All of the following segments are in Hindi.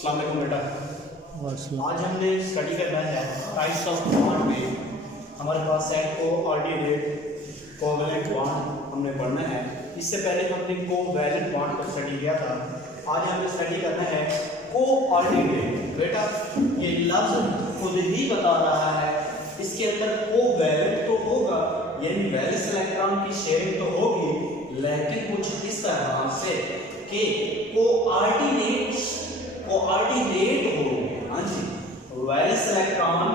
अस्सलाम वालेकुम बेटा। आज हमने स्टडी करना है टाइप्स ऑफ बॉन्ड में। हमारे पास है कोऑर्डिनेट, कोवैलेंट बॉन्ड हमने पढ़ना है। इससे पहले हमने कोवैलेंट बॉन्ड को स्टडी किया था। आज हमें स्टडी करना है कोऑर्डिनेट। बेटा ये लफ्ज खुद ही बता रहा है, इसके अंदर कोवैलेंट तो होगा, यानी वैलेंस इलेक्ट्रॉन की शेयरिंग तो होगी, लेकिन कुछ इस तरह से कि कोऑर्डिनेट हो। हाँ जी, वैलेंस इलेक्ट्रॉन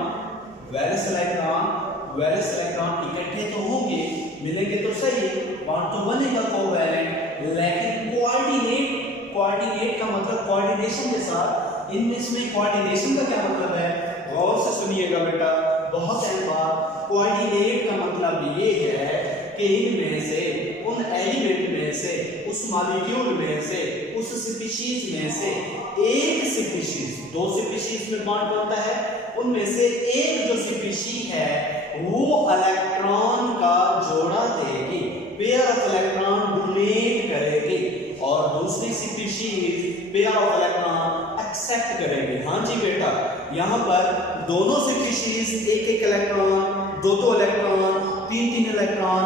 इकट्ठे तो होंगे, मिलेंगे तो सही, बॉन्ड तो बनेगा कोवैलेंट, लेकिन कोऑर्डिनेट का मतलब कोऑर्डिनेशन के साथ। इसमें कोऑर्डिनेशन का क्या मतलब है, गौर से सुनिएगा बेटा, बहुत अहम बात। कोऑर्डिनेट का मतलब ये है कि इनमें से, उन एलिमेंट में से, उस मॉलिक्यूल में से, उस स्पीशीज में से एक स्पीशीज, दो स्पीशीज में बॉन्ड बनता है, उनमें से एक जो स्पीशीज है वो इलेक्ट्रॉन का जोड़ा देगी, पेयर ऑफ इलेक्ट्रॉन डोनेट करेगी, और दूसरी species pair of electron accept करेगी। हाँ जी बेटा, यहाँ पर दोनों स्पीशीज एक एक इलेक्ट्रॉन, दो इलेक्ट्रॉन, तीन इलेक्ट्रॉन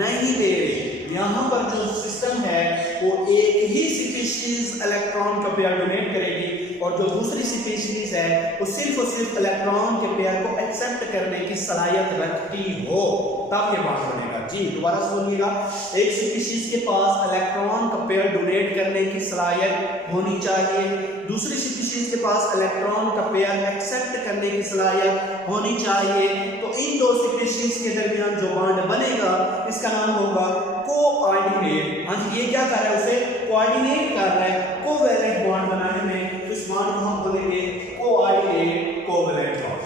नहीं दे रहे। यहाँ पर जो सिस्टम है वो एक ही स्पीशीज इलेक्ट्रॉन का पेयर डोनेट करेगी, और जो दूसरी स्पीशीज है वो सिर्फ इलेक्ट्रॉन के पेयर को एक्सेप्ट करने की सलाहियत रखती हो, तब ये बॉन्ड बनेगा। जी दोबारा सुनिएगा, एक स्पीशीज के पास इलेक्ट्रॉन का पेयर डोनेट करने की सलाहियत होनी चाहिए, दूसरी स्पीशीज के पास इलेक्ट्रॉन का पेयर एक्सेप्ट करने की सलाहियत होनी चाहिए। तो इन दो स्पीशीज के दरमियान जो बॉन्ड बनेगा इसका नाम होगा कोऑर्डिनेट। हाँ जी, ये क्या कर रहा है, उसे कोऑर्डिनेट कर रहा है कोवैलेंट बॉन्ड बनाने में। इस बॉन्ड को हम बोलेंगे कोऑर्डिनेट कोवैलेंट बॉन्ड।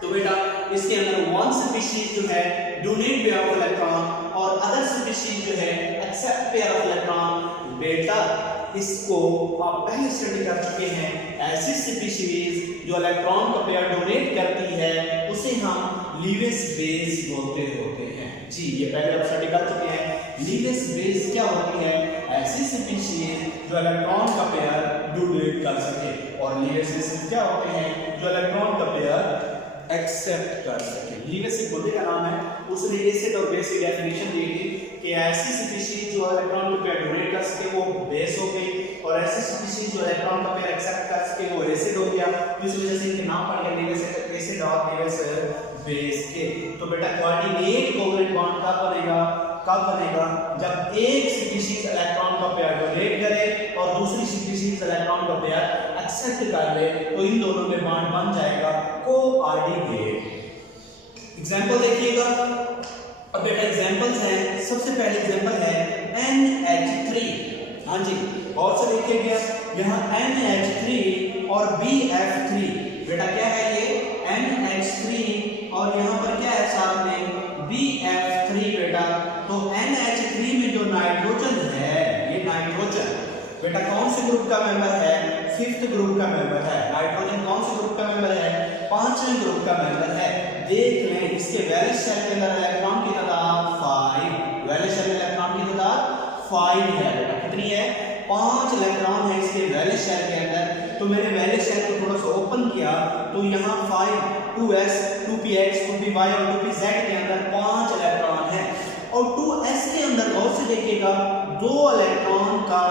तो बेटा इसके अंदर वन स्पीशीज जो है डोनेट पेयर ऑफ इलेक्ट्रॉन, और अदर स्पीशीज जो है एक्सेप्ट पेयर ऑफ इलेक्ट्रॉन। बेटा इसको आप पहले स्टडी कर चुके हैं। ऐसी स्पीशीज जो इलेक्ट्रॉन का पेयर डोनेट करती है उसे हम लीवेस बेस बोलते होते हैं। जी ये पहले आप स्टडी कर चुके हैं। लीवेस बेस क्या होती है, ऐसी स्पीशीज जो इलेक्ट्रॉन का पेयर डोनेट कर सके, और लीवेस बेस क्या होते हैं जो इलेक्ट्रॉन का पेयर एक्सेप्ट कर सके। लीवेस एक बंदे का नाम है, उसने एसिड और बेस की डेफिनेशन दी थी कि ऐसी स्पीशीज जो इलेक्ट्रॉन का पेयर डोनेट कर सके वो बेस हो गई, और ऐसी स्पीशीज जो इलेक्ट्रॉन का पेयर एक्सेप्ट कर सके वो एसिड हो गया। इस वजह से इनके नाम पड़ गए लीवेस एसिड और लीवेस बेस के। तो बेटा कोऑर्डिनेट कोवैलेंट बॉन्ड कब बनेगा, जब एक स्पीशीज इलेक्ट्रॉन का पेयर डोनेट करे और दूसरी स्पीशीज इलेक्ट्रॉन का पेयर एक्सेप्ट कर ले, तो इन दोनों में बॉन्ड बन जाएगा कोऑर्डिनेट। एग्जांपल देखिएगा। अब बेटा एग्जांपल्स हैं, सबसे पहले एग्जांपल है NH3। हाँ जी, और से देखिएगा यहाँ NH3 और BF3। बेटा क्या है ये NH3 और यहाँ पर क्या है साथ में BF3। बेटा तो NH3 में जो नाइट्रोजन है, ये नाइट्रोजन बेटा कौन से ग्रुप का मेंबर है, 5th ग्रुप का मेंबर है। नाइट्रोजन कौन से ग्रुप का मेंबर है, 5वें ग्रुप का मेंबर है। देख लें इसके वैलेंस शेल के अंदर इलेक्ट्रॉन की तादाद 5, वैलेंस शेल में इलेक्ट्रॉन की तादाद 5 है। बेटा कितनी है, 5 इलेक्ट्रॉन है इसके वैलेंस शेल के अंदर। तो मैंने वैलेंस शेल को थोड़ा सा ओपन किया तो यहाँ 5 2s 2px 2py और 2pz के अंदर 5 इलेक्ट्रॉन है, और 2s के अंदर गौर से देखिएगा 2 इलेक्ट्रॉन का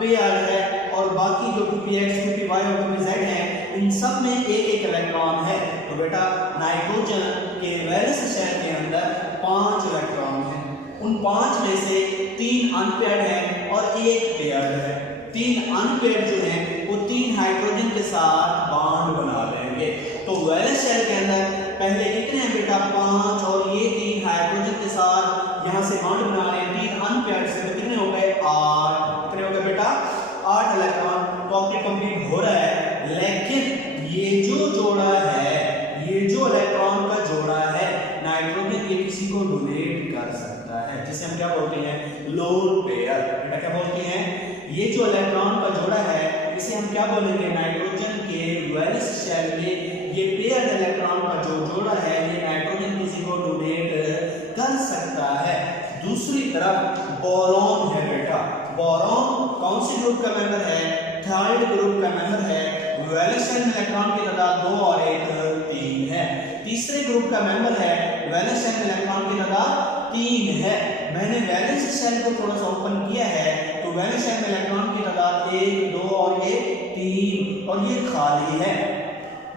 पेयर है, और बाकी जो 2px 2py और 2pz है इन सब में एक एक इलेक्ट्रॉन है। तो बेटा नाइट्रोजन के वैलेंस शेल के अंदर 5 इलेक्ट्रॉन है, उन 5 में से 3 अनपेयर्ड है और 1 पेयर्ड है। 3 अनपेयर्ड जो है वो 3 हाइड्रोजन के साथ बॉन्ड बना लेंगे। तो वैलेंस शेल के अंदर पहले कितने हैं बेटा 5, और ये 3 हाइड्रोजन के साथ यहाँ से बॉन्ड बना रहे हैं 3 अनपेयर्ड से, तो कितने हो गए 8। कितने हो गए बेटा 8 इलेक्ट्रॉन। तो आपके कंप्लीट हो रहा है, लेकिन ये जो जोड़ा है, ये जो इलेक्ट्रॉन का जोड़ा है नाइट्रोजन ये किसी को डोनेट कर सकता है, जिसे हम क्या बोलते हैं लोन पेयर। बेटा क्या बोलते हैं, ये जो इलेक्ट्रॉन का जोड़ा है इसे हम क्या बोलेंगे, नाइट्रोजन के वैलेंस शेल में ये पेयर इलेक्ट्रॉन का जो जोड़ा है ये नाइट्रोजन किसी को डोनेट कर सकता है। दूसरी तरफ बोरॉन है बेटा, बोरॉन कौन सी ग्रुप का मेंबर है, थर्ड ग्रुप का मेंबर है वैलेंस शेल में इलेक्ट्रॉन की तादाद 2 और 1 3 है। तीसरे ग्रुप का मेंबर है वैलेंस शेल में इलेक्ट्रॉन की तादाद 3 है। मैंने वैलेंस शेल को थोड़ा सा ओपन किया है तो वैलेंस शेल में इलेक्ट्रॉन की तादाद 1 2 और ये 3 और ये खाली है।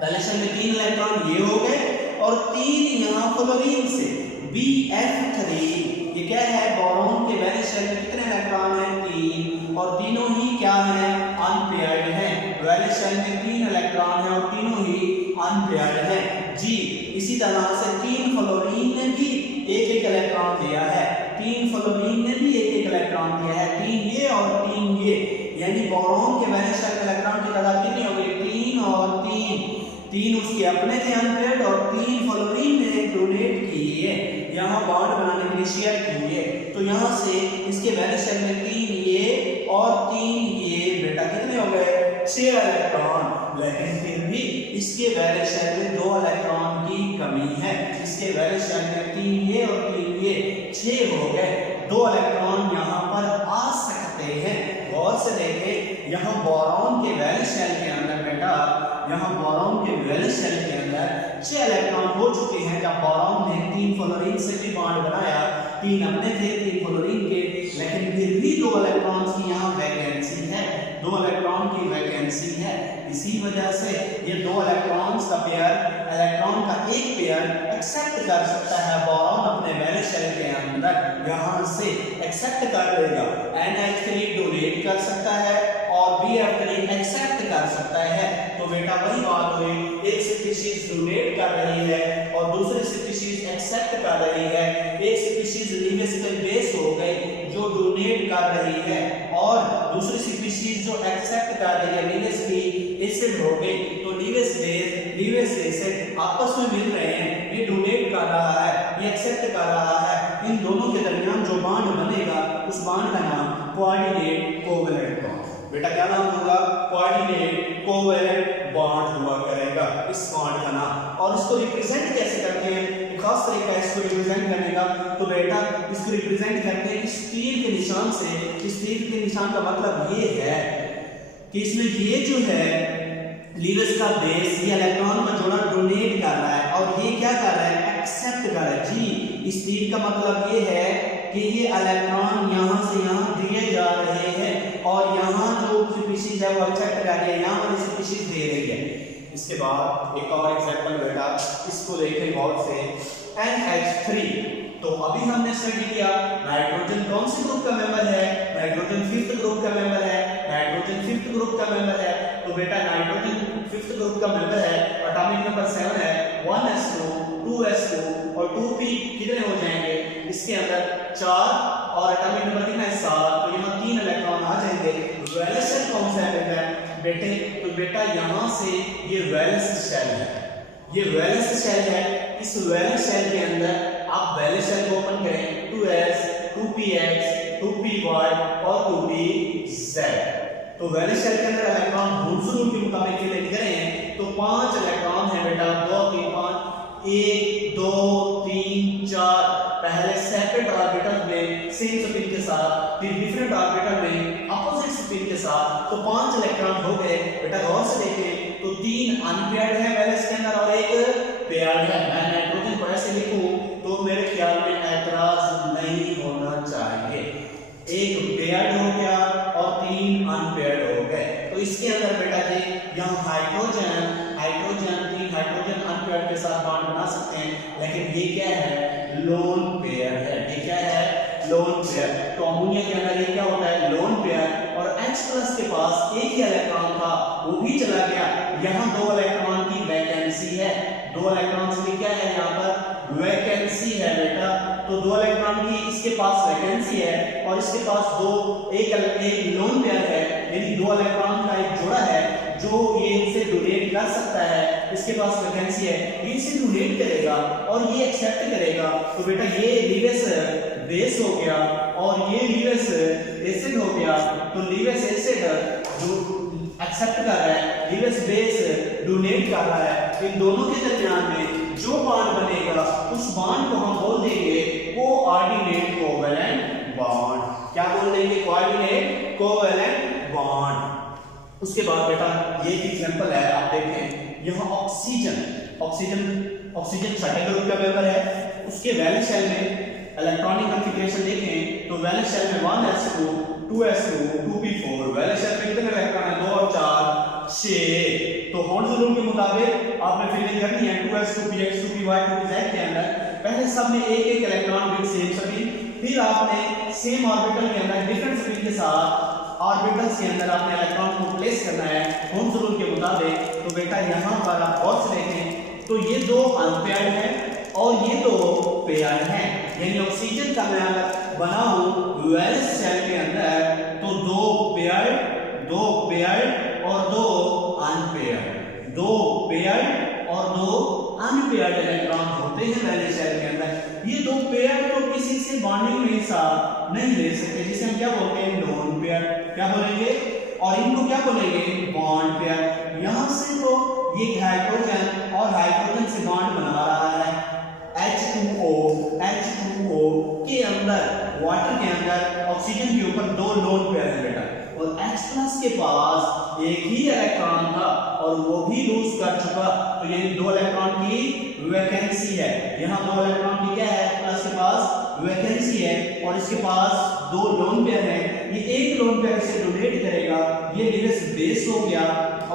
वैलेंस शेल में 3 इलेक्ट्रॉन ये हो गए और 3 यहाँ फ्लोरीन से Bf3। ये क्या है, बोरॉन के वैलेंस शेल में कितने इलेक्ट्रॉन हैं 3 और तीनों ही क्या है अनपेयर्ड हैं। वैलेंस शेल में 3 इलेक्ट्रॉन हैं और तीनों ही अनपेयर्ड हैं जी। इसी तरह से 3 फ्लोरीन ने भी एक एक इलेक्ट्रॉन दिया है, 3 फ्लोरीन ने भी एक एक इलेक्ट्रॉन दिया है, 3 ये और 3 ये, यानी बोरॉन के वैलेंस शेल में इलेक्ट्रॉन की तादाद कितनी हो गई 3 और 3 उसके अपने थे अनपेयर्ड और 3 फ्लोरीन ने डोनेट किए, यहाँ बॉन्ड बनाने के लिए शेयर किए। तो यहाँ से इसके वैलेंस शेल में 3 ये और 3 ये बेटा कितने हो गए 6 इलेक्ट्रॉन। लेकिन फिर भी इसके वैलेंस शेल में 2 इलेक्ट्रॉन की कमी है। इसके वैलेंस शेल में 3 ये और 3 ये 6 हो गए, 2 इलेक्ट्रॉन यहाँ पर आ सकते हैं। गौर से देखें यहाँ बोरॉन के वैलेंस शेल के अंदर बेटा, यहाँ बोरॉन के वैलेंस शेल के अंदर 6 इलेक्ट्रॉन हो चुके हैं जब बोरॉन ने 3 फ्लोरीन से भी बॉन्ड बनाया, 3 अपने थे 3 फ्लोरीन के, लेकिन फिर भी 2 इलेक्ट्रॉन्स की यहाँ वैकेंसी है, 2 इलेक्ट्रॉन की वैकेंसी है। इसी वजह से ये 2 इलेक्ट्रॉन्स का पेयर, इलेक्ट्रॉन का एक पेयर एक्सेप्ट कर सकता है बोरॉन अपने वैलेंस शेल के अंदर, यहाँ से एक्सेप्ट कर लेगा। NH3 डोनेट कर सकता है और Bf3 एक्सेप्ट कर सकता है। तो बेटा वही बात हुई, एक स्पीशीज डोनेट कर रही है और दूसरी स्पीशीज एक्सेप्ट कर रही है। एक स्पीशीज लीवेस्कल बेस हो गई जो डोनेट कर रही है और दूसरी स्पीशीज जो एक्सेप्ट कर रही है लीवेस्की एसिड हो गई। तो लीवेस बेस लीवेस एसिड आपस में मिल रहे हैं, ये डोनेट कर रहा है, ये एक्सेप्ट कर रहा है। इन दोनों के दरमियान जो बॉन्ड बनेगा उस बॉन्ड का नाम कोऑर्डिनेट कोवैलेंट बॉन्ड। बेटा क्या नाम होगा, कोऑर्डिनेट कोवैलेंट बॉन्ड हुआ करेगा इस बॉन्ड का नाम। और इसको रिप्रेजेंट कैसे करते हैं, एक खास तरीका है इसको रिप्रेजेंट करने का। तो बेटा इसको रिप्रेजेंट करते हैं इस तीर के निशान से। इस तीर के निशान का मतलब ये है कि इसमें ये जो है लीवेस का बेस ये इलेक्ट्रॉन का जोड़ा डोनेट कर रहा है और ये क्या कर रहा है एक्सेप्ट कर रहा है जी। इस तीर का मतलब ये है कि ये इलेक्ट्रॉन यहाँ से यहाँ दिए जा रहे हैं और यहाँ जो स्पीशीज है वो एक्सेप्ट कर रही है, यहाँ पर स्पीशीज दे रही है। इसके बाद एक और एग्जांपल बेटा इसको देखें गौर से, NH3। तो अभी हमने स्टडी किया नाइट्रोजन कौन से ग्रुप का मेंबर है, नाइट्रोजन 5th ग्रुप का मेंबर है, नाइट्रोजन 5th ग्रुप का मेंबर है। तो बेटा नाइट्रोजन 5th ग्रुप का मेंबर है, एटॉमिक नंबर 7 है, 1s2 2s2 और 2p कितने हो जाएंगे इसके अंदर 4 और एटॉमिक नंबर कितना है 7, तो यहाँ 3 इलेक्ट्रॉन आ जाएंगे। वैलेंस शेल कौन सा है बेटे, तो बेटा यहाँ से ये वैलेंस शेल है, ये वैलेंस शेल है। इस वैलेंस शेल के अंदर आप वैलेंस शेल को ओपन करें 2s 2px 2py और 2pz। तो वैलेंस शेल के अंदर इलेक्ट्रॉन होल्स रूल के मुताबिक ये लिख रहे हैं तो 5 इलेक्ट्रॉन है बेटा, 2 3 5 1 2 3 4 पहले सेपरेट ऑर्बिटल में सेम स्पिन के साथ, फिर डिफरेंट ऑर्बिटल में अपोजिट स्पिन के साथ, तो 5 इलेक्ट्रॉन हो गए। बेटा गौर से देखें तो 3 अनपेयर्ड है वैलेंस के अंदर और एक पेयर्ड है। मैं नाइट्रोजन को ऐसे लिखूं तो मेरे ख्याल में ऐतराज नहीं होना चाहिए, एक पेयर्ड हो गया और 3 अनपेयर्ड हो गए। तो इसके अंदर बेटा जी यहाँ हाइड्रोजन 3 हाइड्रोजन अनपेयर्ड के साथ बॉन्ड बना सकते हैं, लेकिन ये क्या है लोन पेयर है, ये क्या है लोन पेयर। तो अमोनिया के अंदर ये क्या होता है लोन पेयर और H+ के पास एक ही इलेक्ट्रॉन था वो भी चला गया, यहाँ 2 इलेक्ट्रॉन की वैकेंसी है, 2 इलेक्ट्रॉन्स की क्या है यहाँ पर वैकेंसी है बेटा। तो 2 इलेक्ट्रॉन की इसके पास वैकेंसी है और इसके पास एक लोन पेयर है, यानी 2 इलेक्ट्रॉन का एक जोड़ा है जो ये इनसे डोनेट कर सकता है, इसके पास वैकेंसी है, ये इसे डोनेट करेगा और ये एक्सेप्ट करेगा। तो बेटा ये लीवेस बेस हो गया और ये लीवेस एसिड हो गया। तो लीवेस एसिड जो एक्सेप्ट कर रहा है, लीवेस बेस डोनेट कर रहा है, इन दोनों के दरमियान में जो बॉन्ड बनेगा उस बॉन्ड को हम बोल देंगे कोऑर्डिनेट कोवैलेंट बॉन्ड। क्या बोल देंगे कोऑर्डिनेट कोवैलेंट बॉन्ड। उसके बाद बेटा ये एक एग्जांपल है, आप देखें यहाँ ऑक्सीजन छठे ग्रुप का मेंबर है, उसके वैलेंस शेल में इलेक्ट्रॉनिक कॉन्फ़िगरेशन देखें तो वैलेंस शेल में 1s2 2s2 2p4, valence shell में कितने इलेक्ट्रॉन है 2 और 4 6। तो हॉर्न्स रूल के मुताबिक आपने फिलिंग करनी है 2s2 px 2py 2pz के अंदर पहले सब में एक एक इलेक्ट्रॉन विद सेम स्पिन, फिर आपने सेम ऑर्बिटल के अंदर डिफरेंट स्पिन के साथ ऑर्बिटल्स के अंदर आपने इलेक्ट्रॉन को प्लेस करना है हॉर्न्स रूल के मुताबिक। तो बेटा यहाँ पर आप गौर से देखें तो ये दो अनपेयर्ड है और ये दो पेयर्ड है, यानी ऑक्सीजन का मैं अगर बनाऊं वैलेंस शेल के अंदर तो दो पेयर्ड और दो अनपेयर्ड और दो अनपेयर्ड इलेक्ट्रॉन होते हैं वैलेंस शेल के अंदर। ये दो पेयर्ड तो किसी से बॉन्डिंग में हिस्सा नहीं ले सकते, जिसे हम क्या बोलते हैं लोन पेयर, क्या बोलेंगे, और इनको क्या बोलेंगे बॉन्ड पेयर। यहां से तो ये हाइड्रोजन और हाइड्रोजन से बॉन्ड बना रहा है H2O के अंदर, वाटर के अंदर ऑक्सीजन के ऊपर दो लोन पेयर है बेटा, और H+ के पास एक ही इलेक्ट्रॉन था और वो भी लूज कर चुका, तो ये दो इलेक्ट्रॉन की वैकेंसी है। यहाँ दो इलेक्ट्रॉन की क्या है, प्लस के पास वैकेंसी है और इसके पास दो लोन पेयर है। ये एक लोन पेयर से डोनेट करेगा, ये लिवेस बेस हो गया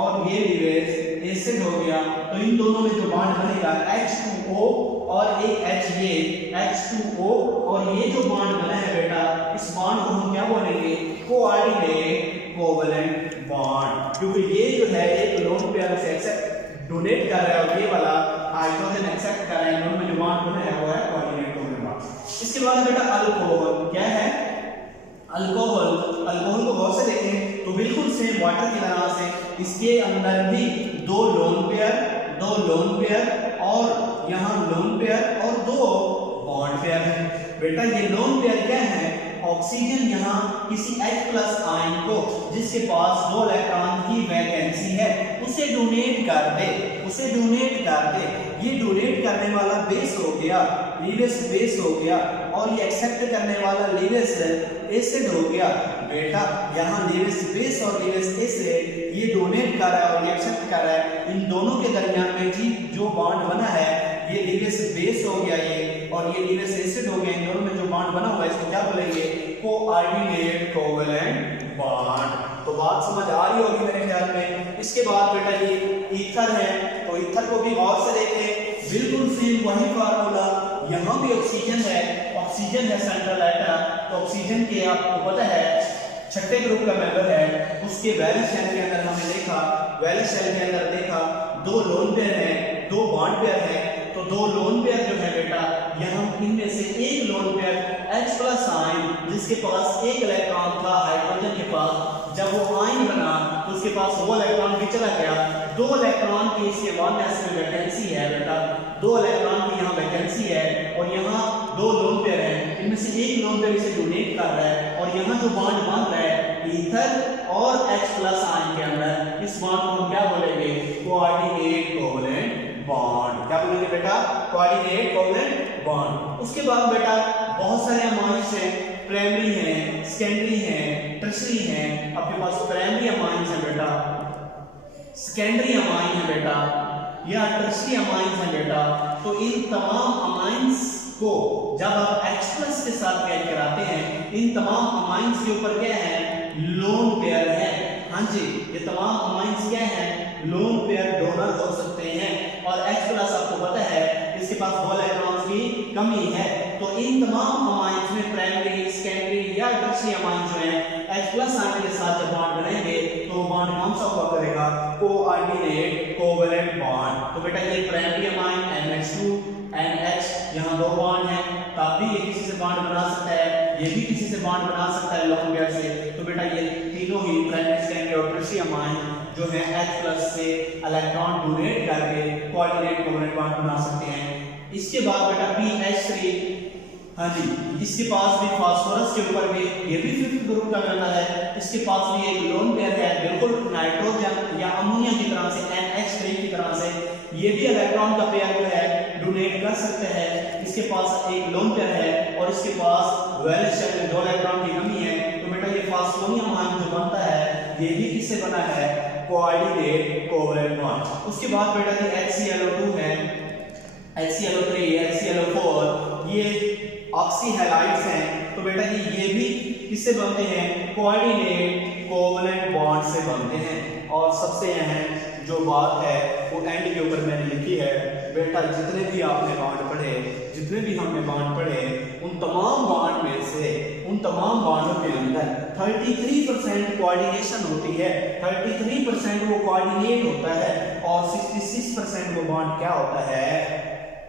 और ये लिवेस एसिड हो गया, तो इन दोनों में जो बॉन्ड बनेगा H2O और एक H, ये H2O और ये जो बॉन्ड बना है बेटा, इस बॉन्ड को हम क्या बोलेंगे कोऑर्डिनेट कोवैलेंट बॉन्ड, क्योंकि ये जो है एक लोन पेयर से एक्सेप्ट डोनेट कर रहा है और ये वाला हाइड्रोजन एक्सेप्ट कर रहा है, दोनों में जो बॉन्ड बना है वो है कोऑर्डिनेट कोवैलेंट बॉन्ड। इसके बाद बेटा अल्कोहल क्या है, अल्कोहल को गौर से देखें तो बिल्कुल सेम वाटर की तरह से इसके अंदर भी दो लोन पेयर और यहाँ लोन पेयर और दो बॉन्ड पेयर है। बेटा ये लोन पेयर क्या है, ऑक्सीजन यहाँ किसी H+ आयन को जिसके पास दो इलेक्ट्रॉन की वैकेंसी है उसे डोनेट कर दे, ये डोनेट करने वाला बेस हो गया, लिवेस बेस हो गया, और ये एक्सेप्ट करने वाला लिवेस एसिड हो गया। बेटा यहाँ लिवेस बेस और लिवेस एसिड ये डोनेट कर रहा है और ये एक्सेप्ट कर रहा है, इन दोनों के दरमियान में जी जो बॉन्ड बना है ये लिवेस बेस हो गया ये, और ये लिवेस एसिड हो गया, इन दोनों में जो बॉन्ड बना हुआ है इसको क्या बोलेंगे कोऑर्डिनेट कोवैलेंट बॉन्ड। तो बात समझ आ रही होगी मेरे ख्याल में। इसके बाद बेटा ये ईथर है, तो ईथर को भी गौर से देखें, बिल्कुल सेम वही फार्मूला, यहाँ भी ऑक्सीजन है सेंट्रल एटम, तो ऑक्सीजन के आपको पता है छठे ग्रुप का मेंबर है, उसके वैलेंस शेल के अंदर हमने देखा दो लोन पेयर है, दो बॉन्ड पेयर है, तो दो लोन पेयर जो है बेटा यहाँ इनमें से एक लोन पेयर H+ आयन जिसके पास एक इलेक्ट्रॉन था हाइड्रोजन के पास, जब वो आयन बना तो उसके पास वो इलेक्ट्रॉन भी चला गया, दो इलेक्ट्रॉन की इसके 1s में वैकेंसी है बेटा, दो इलेक्ट्रॉन की यहाँ वैकेंसी है और यहाँ दो लोन पेयर है, इनमें से एक लोन पेयर इसे डोनेट कर रहा है और यहाँ जो बॉन्ड बन रहा है ईथर और H+ आयन के अंदर, इस बॉन्ड को हम क्या बोलेंगे कोऑर्डिनेट कोवैलेंट बॉन्ड। क्या बोलेंगे बेटा कोऑर्डिनेट कोवैलेंट बॉन्ड। उसके बाद बेटा बहुत सारे अमाइंस हैं, प्राइमरी हैं, सेकेंडरी हैं, टर्शियरी हैं। आपके पास प्राइमरी अमाइंस हैं बेटा, सेकेंडरी अमाइन है बेटा, या टर्शियरी अमाइंस हैं बेटा। तो इन तमाम अमाइंस को जब आप H+ के साथ ऐड कराते हैं, इन तमाम अमाइंस के ऊपर क्या है लोन पेयर है। हाँ जी, ये तमाम अमाइंस क्या है लोन पेयर डोनर हो सकते हैं, और H+ आपको पता है इसके पास दो इलेक्ट्रॉन्स की कमी है, तो इन तमाम अमाइंस में प्राइमरी, सेकेंडरी या टर्शियरी अमाइन जो है H+ आने के साथ जब बॉन्ड बनेंगे तो वो बॉन्ड कौन सा हुआ करेगा कोऑर्डिनेट कोवैलेंट बॉन्ड। तो बेटा ये प्राइमरी अमाइन NH2 NH, यहाँ दो बॉन्ड है, तब भी ये किसी से बॉन्ड बना सकता है, ये भी किसी से बॉन्ड बना सकता है लोन पेयर से। तो बेटा ये तीनों ही प्राइमरी, सेकेंडरी और टर्शियरी अमाइन जो है H+ से इलेक्ट्रॉन डोनेट करके कोऑर्डिनेट कोवैलेंट बॉन्ड बना सकते हैं। इसके बाद बेटा PH3, हाँ जी, इसके पास भी फास्फोरस के ऊपर भी, ये भी 5th ग्रुप का मेंबर है, इसके पास भी एक लोन पेयर है, बिल्कुल नाइट्रोजन या अमोनिया की तरह से, NH3 की तरह से, ये भी इलेक्ट्रॉन का पेयर जो है डोनेट कर सकते हैं। इसके पास एक लोन पेयर है और इसके पास वैलेंस शेल में दो इलेक्ट्रॉन की कमी है, तो बेटा ये फास्फोनियम आयन जो बनता है ये भी किससे बना है, कोऑर्डिनेट कोवैलेंट बॉन्ड। उसके बाद बेटा जी HClO2 है, HClO3, HClO4, ये ऑक्सी हैलाइड्स हैं। तो बेटा जी ये भी किससे बनते हैं, कोऑर्डिनेट कोवैलेंट बॉन्ड से बनते हैं। और सबसे अहम जो बात है वो एंड के ऊपर मैंने लिखी है, बेटा जितने भी आपने बॉन्ड पढ़े, जितने भी हमने बॉन्ड पढ़े, उन तमाम बॉन्ड में से, उन तमाम बॉन्डों के अंदर 33% कोऑर्डिनेशन होती है, 33% वो कोऑर्डिनेट होता है, और 66% वो बॉन्ड क्या होता है,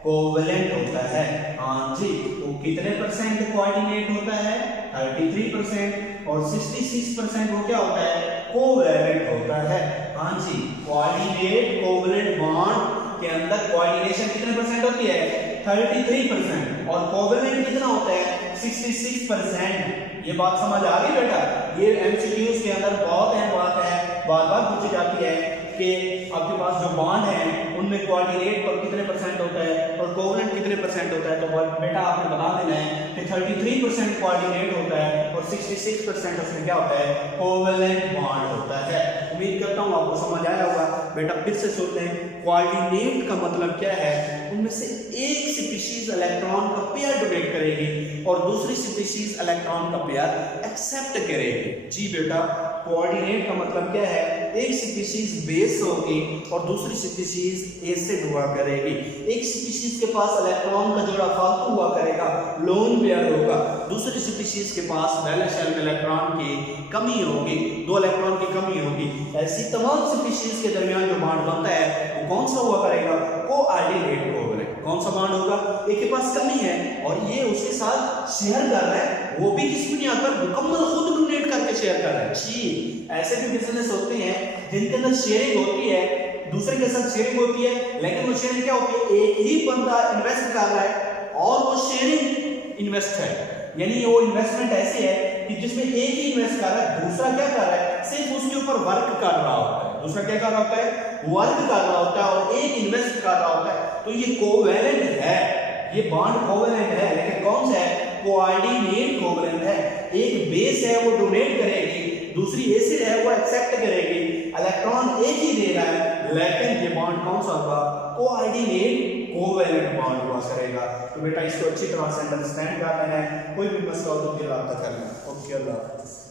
कोवैलेंट होता है। हाँ जी, तो कितने परसेंट कोऑर्डिनेट होता है, 33%, और 66% वो क्या होता है, कोवैलेंट होता है। हाँ जी, कोऑर्डिनेट कोवैलेंट बॉन्ड के अंदर कोऑर्डिनेशन कितने परसेंट होती है, 33%, और कोवैलेंट कितना होता है, 66%। ये बात समझ आ गई बेटा? ये एमसीक्यूज के अंदर बहुत अहम बात है, बार बार पूछी जाती है कि आपके पास जो बॉन्ड है उनमें कोऑर्डिनेट पर कितने परसेंट होता है और कोवैलेंट कितने परसेंट होता है। तो बेटा आपने बता देना है कि 33% कोऑर्डिनेट होता है और 66% उसमें क्या होता है, कोवैलेंट बॉन्ड होता है। उम्मीद करता हूँ आपको समझ आया होगा। बेटा फिर से सुनते हैं, कोऑर्डिनेट का मतलब क्या है, उनमें से एक स्पीशीज इलेक्ट्रॉन का पेयर डोनेट करेगी और दूसरी स्पीशीज इलेक्ट्रॉन का पेयर एक्सेप्ट करेगी। जी बेटा, कोऑर्डिनेट का मतलब क्या है, एक स्पीशीज बेस होगी और दूसरी स्पीशीज एसिड हुआ करेगी। एक स्पीशीज के पास इलेक्ट्रॉन का जोड़ा फालतू हुआ करेगा, लोन पेयर होगा। दूसरी स्पीशीज के पास वैलेंस शेल में इलेक्ट्रॉन की कमी होगी, 2 इलेक्ट्रॉन की कमी होगी। ऐसी तमाम स्पीशीज के दरमियान जो बॉन्ड बनता है वो कौन सा हुआ करेगा, कोऑर्डिनेट कोवैलेंट। कौन सा बॉन्ड होगा, एक के पास कमी है और ये उसके साथ शेयर कर रहा है, वो भी किस बुनियाद पर, मुकम्मल खुद डोनेट करके शेयर कर रहा है। जी, ऐसे भी बिजनेस होते हैं जिनके अंदर शेयरिंग होती है, दूसरे के साथ शेयरिंग होती है, लेकिन वो शेयरिंग क्या होती है, एक ही बंदा इन्वेस्ट कर रहा है और वो शेयरिंग इन्वेस्ट है, यानी वो इन्वेस्टमेंट ऐसी है कि जिसमें एक ही इन्वेस्ट कर रहा है, दूसरा क्या कर रहा है, सिर्फ उसके ऊपर वर्क कर रहा होता है। दूसरा क्या कर रहा होता है, वर्क कर रहा होता है और एक इन्वेस्ट कर रहा होता है। तो ये कोवैलेंट है, ये बॉन्ड कोवैलेंट है, लेकिन कौन सा है, कोऑर्डिनेट कोवैलेंट है। एक बेस है वो डोनेट करेगी, दूसरी एसिड है वो एक्सेप्ट करेगी, इलेक्ट्रॉन एक ही दे रहा है, लेकिन ये बॉन्ड कौन सा होगा, कोऑर्डिनेट कोवैलेंट बॉन्ड हुआ करेगा। तो बेटा इसको अच्छी तरह से अंडरस्टैंड करना है, कोई भी मसला हो तो फिर रब्ता करना। ओके, अल्लाह हाफिज़।